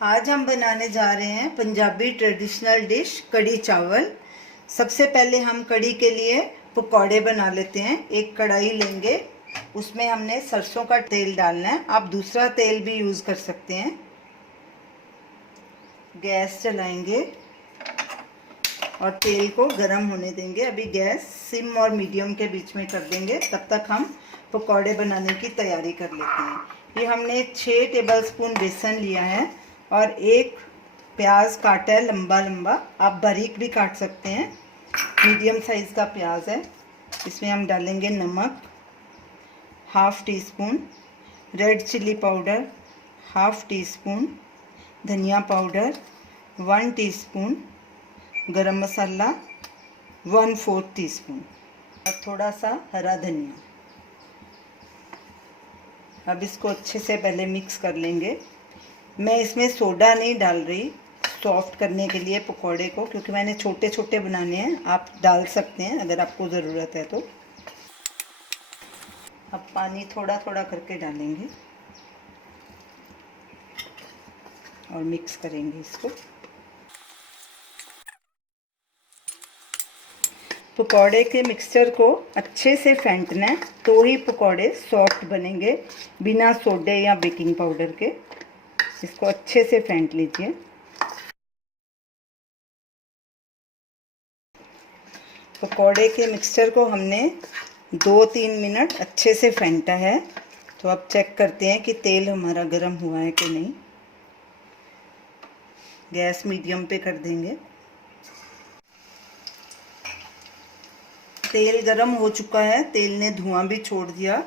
आज हम बनाने जा रहे हैं पंजाबी ट्रेडिशनल डिश कड़ी चावल। सबसे पहले हम कड़ी के लिए पकौड़े बना लेते हैं। एक कढ़ाई लेंगे, उसमें हमने सरसों का तेल डालना है। आप दूसरा तेल भी यूज़ कर सकते हैं। गैस जलाएंगे और तेल को गरम होने देंगे। अभी गैस सिम और मीडियम के बीच में कर देंगे, तब तक हम पकौड़े बनाने की तैयारी कर लेते हैं। ये हमने 6 टेबलस्पून बेसन लिया है और एक प्याज काटा है लंबा लंबा। आप बारीक भी काट सकते हैं। मीडियम साइज़ का प्याज है। इसमें हम डालेंगे नमक half tea spoon, red chilli powder half tea spoon, धनिया पाउडर 1 टीस्पून, गरम मसाला 1/4 टीस्पून और थोड़ा सा हरा धनिया। अब इसको अच्छे से पहले मिक्स कर लेंगे। मैं इसमें सोडा नहीं डाल रही सॉफ्ट करने के लिए पकोड़े को, क्योंकि मैंने छोटे छोटे बनाने हैं। आप डाल सकते हैं अगर आपको ज़रूरत है तो। अब पानी थोड़ा थोड़ा करके डालेंगे और मिक्स करेंगे इसको। पकौड़े के मिक्सचर को अच्छे से फेंटना है, तो ही पकौड़े सॉफ्ट बनेंगे, बिना सोडे या बेकिंग पाउडर के। इसको अच्छे से फेंट लीजिए। पकौड़े के मिक्सचर को हमने 2-3 मिनट अच्छे से फेंटा है। तो अब चेक करते हैं कि तेल हमारा गर्म हुआ है कि नहीं। गैस मीडियम पे कर देंगे। तेल गरम हो चुका है, तेल ने धुआं भी छोड़ दिया।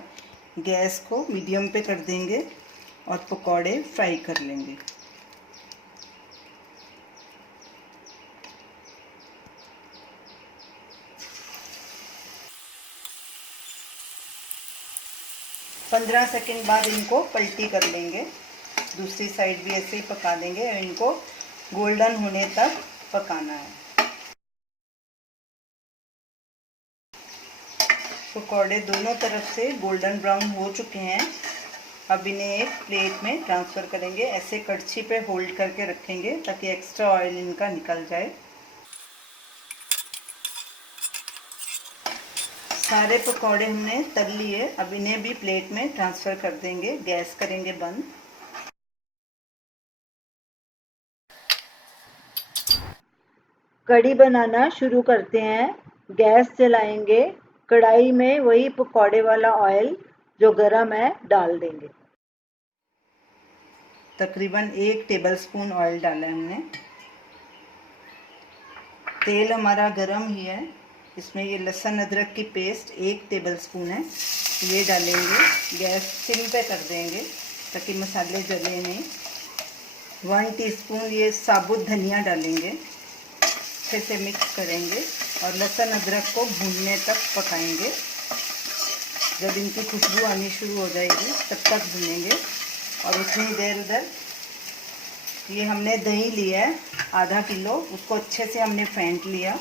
गैस को मीडियम पे कर देंगे और पकौड़े फ्राई कर लेंगे। पंद्रह सेकंड बाद इनको पलटी कर लेंगे। दूसरी साइड भी ऐसे ही पका देंगे और इनको गोल्डन होने तक पकाना है। पकौड़े दोनों तरफ से गोल्डन ब्राउन हो चुके हैं। अब इन्हें एक प्लेट में ट्रांसफ़र करेंगे। ऐसे कड़छी पे होल्ड करके रखेंगे ताकि एक्स्ट्रा ऑयल इनका निकल जाए। सारे पकौड़े हमने तल लिए। अब इन्हें भी प्लेट में ट्रांसफ़र कर देंगे। गैस करेंगे बंद। कड़ी बनाना शुरू करते हैं। गैस जलाएंगे। कढ़ाई में वही पकौड़े वाला ऑयल जो गरम है डाल देंगे। तकरीबन 1 टेबलस्पून ऑयल डाला है हमने। तेल हमारा गरम ही है। इसमें ये लहसुन अदरक की पेस्ट 1 टेबलस्पून है, ये डालेंगे। गैस सिम पे कर देंगे ताकि मसाले जले नहीं। 1 टीस्पून ये साबुत धनिया डालेंगे। अच्छे से मिक्स करेंगे और लहसुन अदरक को भूनने तक पकाएंगे। जब इनकी खुशबू आनी शुरू हो जाएगी तब तक भूनेंगे। और उतनी देर उधर ये हमने दही लिया है आधा किलो, उसको अच्छे से हमने फेंट लिया।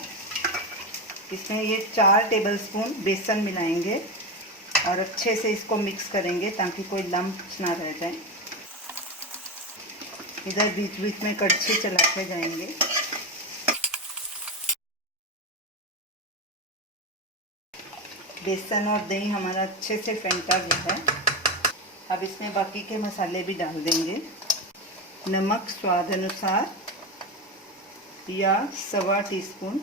इसमें ये 4 टेबलस्पून बेसन मिलाएंगे और अच्छे से इसको मिक्स करेंगे ताकि कोई लम्प्स ना रह जाए। इधर बीच बीच में कड़छी चलाते जाएंगे। बेसन और दही हमारा अच्छे से फेंटा गया है। अब इसमें बाकी के मसाले भी डाल देंगे। नमक स्वाद अनुसार या 1/4 टीस्पून,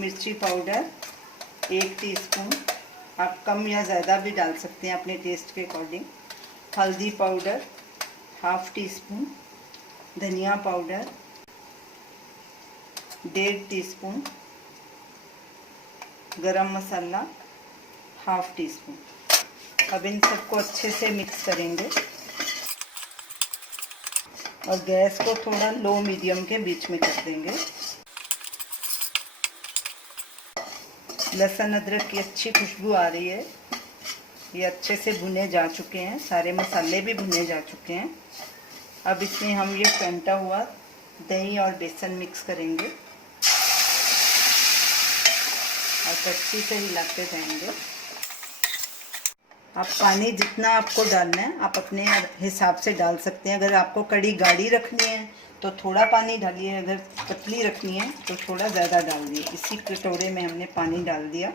मिर्ची पाउडर 1 टीस्पून, आप कम या ज़्यादा भी डाल सकते हैं अपने टेस्ट के अकॉर्डिंग। हल्दी पाउडर हाफ़ टी स्पून, धनिया पाउडर 1.5 टीस्पून, गरम मसाला हाफ़ टी स्पून। अब इन सबको अच्छे से मिक्स करेंगे और गैस को थोड़ा लो मीडियम के बीच में कर देंगे। लहसुन अदरक की अच्छी खुशबू आ रही है। ये अच्छे से भुने जा चुके हैं, सारे मसाले भी भुने जा चुके हैं। अब इसमें हम ये फेंटा हुआ दही और बेसन मिक्स करेंगे और कड़छी से हिलाते जाएंगे। आप पानी जितना आपको डालना है आप अपने हिसाब से डाल सकते हैं। अगर आपको कड़ी गाढ़ी रखनी है तो थोड़ा पानी डालिए, अगर पतली रखनी है तो थोड़ा ज़्यादा डाल दिए। इसी कटोरे में हमने पानी डाल दिया।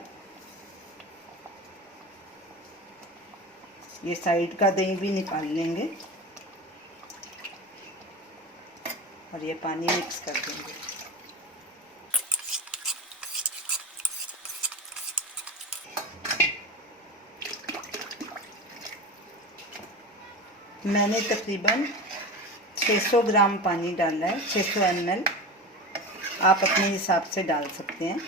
ये साइड का दही भी निकाल लेंगे और ये पानी मिक्स कर देंगे। मैंने तकरीबन 600 ग्राम पानी डाला है, 600 ml। आप अपने हिसाब से डाल सकते हैं।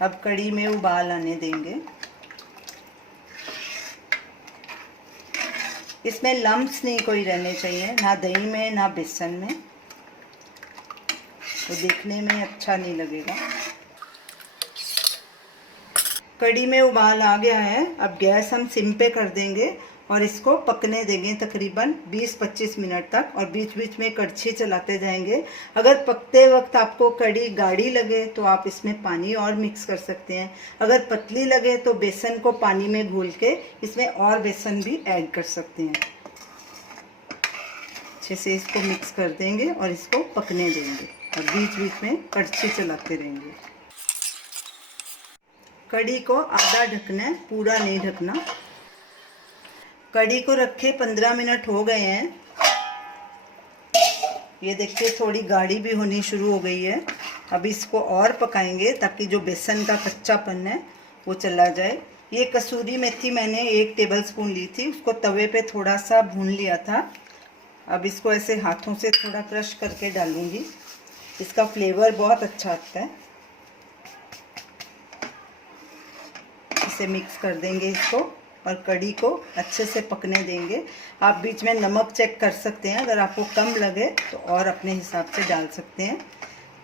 अब कड़ी में उबाल आने देंगे। इसमें लम्प्स नहीं कोई रहने चाहिए, ना दही में ना बेसन में, तो देखने में अच्छा नहीं लगेगा। कड़ी में उबाल आ गया है। अब गैस हम सिम पे कर देंगे और इसको पकने देंगे तकरीबन 20-25 मिनट तक, और बीच बीच में कड़छी चलाते जाएंगे। अगर पकते वक्त आपको कड़ी गाढ़ी लगे तो आप इसमें पानी और मिक्स कर सकते हैं। अगर पतली लगे तो बेसन को पानी में घोल के इसमें और बेसन भी ऐड कर सकते हैं। अच्छे से इसको मिक्स कर देंगे और इसको पकने देंगे और बीच बीच में कड़छी चलाते रहेंगे। कड़ी को आधा ढकना है, पूरा नहीं ढकना। कड़ी को रखे 15 मिनट हो गए हैं। ये देखिए थोड़ी गाढ़ी भी होनी शुरू हो गई है। अब इसको और पकाएंगे ताकि जो बेसन का कच्चापन है वो चला जाए। ये कसूरी मेथी मैंने 1 टेबलस्पून ली थी, उसको तवे पे थोड़ा सा भून लिया था। अब इसको ऐसे हाथों से थोड़ा क्रश करके डालूंगी, इसका फ्लेवर बहुत अच्छा आता है। इसे मिक्स कर देंगे इसको और कड़ी को अच्छे से पकने देंगे। आप बीच में नमक चेक कर सकते हैं, अगर आपको कम लगे तो और अपने हिसाब से डाल सकते हैं।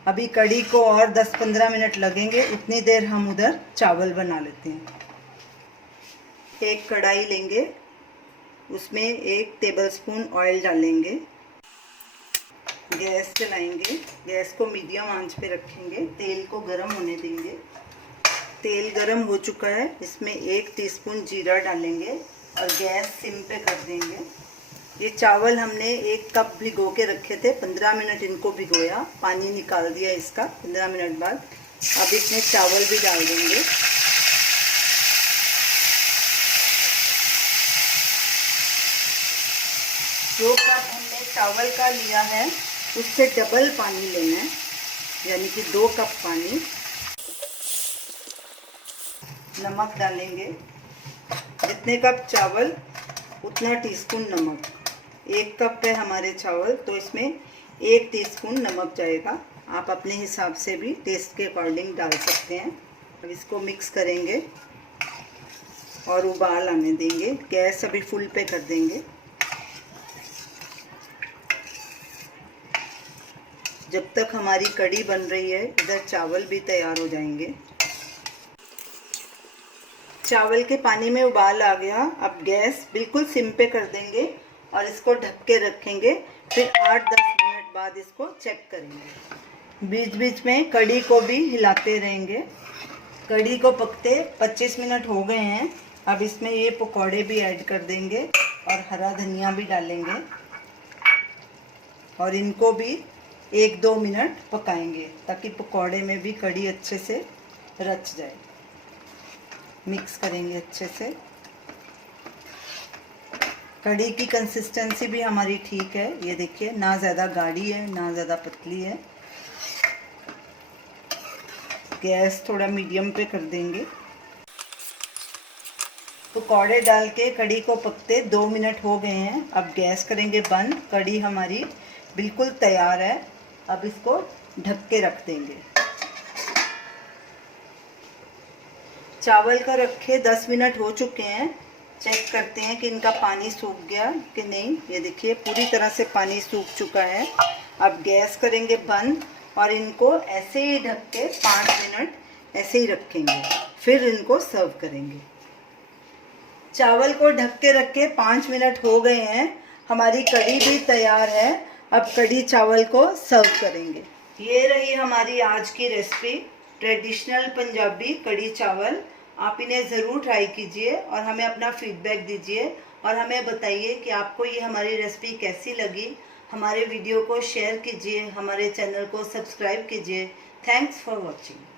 अभी कड़ी को और 10-15 मिनट लगेंगे, उतनी देर हम उधर चावल बना लेते हैं। एक कढ़ाई लेंगे, उसमें 1 टेबलस्पून ऑयल डालेंगे। गैस चलाएंगे, गैस को मीडियम आंच पे रखेंगे। तेल को गर्म होने देंगे। तेल गरम हो चुका है, इसमें 1 टीस्पून जीरा डालेंगे और गैस सिम पे कर देंगे। ये चावल हमने 1 कप भिगो के रखे थे, 15 मिनट इनको भिगोया, पानी निकाल दिया इसका 15 मिनट बाद। अब इसमें चावल भी डाल देंगे। जो कप हमने चावल का लिया है उससे डबल पानी लेना है, यानी कि 2 कप पानी। नमक डालेंगे, जितने कप चावल उतना टीस्पून नमक। 1 कप है हमारे चावल तो इसमें 1 टीस्पून नमक जाएगा। आप अपने हिसाब से भी टेस्ट के अकॉर्डिंग डाल सकते हैं। अब इसको मिक्स करेंगे और उबाल आने देंगे। गैस अभी फुल पे कर देंगे। जब तक हमारी कड़ी बन रही है इधर चावल भी तैयार हो जाएंगे। चावल के पानी में उबाल आ गया। अब गैस बिल्कुल सिम पे कर देंगे और इसको ढक के रखेंगे। फिर 8-10 मिनट बाद इसको चेक करेंगे। बीच बीच में कड़ी को भी हिलाते रहेंगे। कड़ी को पकते 25 मिनट हो गए हैं। अब इसमें ये पकौड़े भी ऐड कर देंगे और हरा धनिया भी डालेंगे और इनको भी 1-2 मिनट पकाएंगे ताकि पकौड़े में भी कड़ी अच्छे से रच जाए। मिक्स करेंगे अच्छे से। कड़ी की कंसिस्टेंसी भी हमारी ठीक है, ये देखिए, ना ज़्यादा गाढ़ी है ना ज़्यादा पतली है। गैस थोड़ा मीडियम पे कर देंगे। पकौड़े डाल के कड़ी को पकते 2 मिनट हो गए हैं। अब गैस करेंगे बंद। कड़ी हमारी बिल्कुल तैयार है। अब इसको ढक के रख देंगे। चावल का रखे 10 मिनट हो चुके हैं। चेक करते हैं कि इनका पानी सूख गया कि नहीं। ये देखिए पूरी तरह से पानी सूख चुका है। अब गैस करेंगे बंद और इनको ऐसे ही ढक के 5 मिनट ऐसे ही रखेंगे, फिर इनको सर्व करेंगे। चावल को ढक के रखे 5 मिनट हो गए हैं। हमारी कड़ी भी तैयार है। अब कड़ी चावल को सर्व करेंगे। ये रही हमारी आज की रेसिपी, ट्रेडिशनल पंजाबी कड़ी चावल। आप इन्हें ज़रूर ट्राई कीजिए और हमें अपना फीडबैक दीजिए और हमें बताइए कि आपको ये हमारी रेसिपी कैसी लगी। हमारे वीडियो को शेयर कीजिए, हमारे चैनल को सब्सक्राइब कीजिए। Thanks for watching.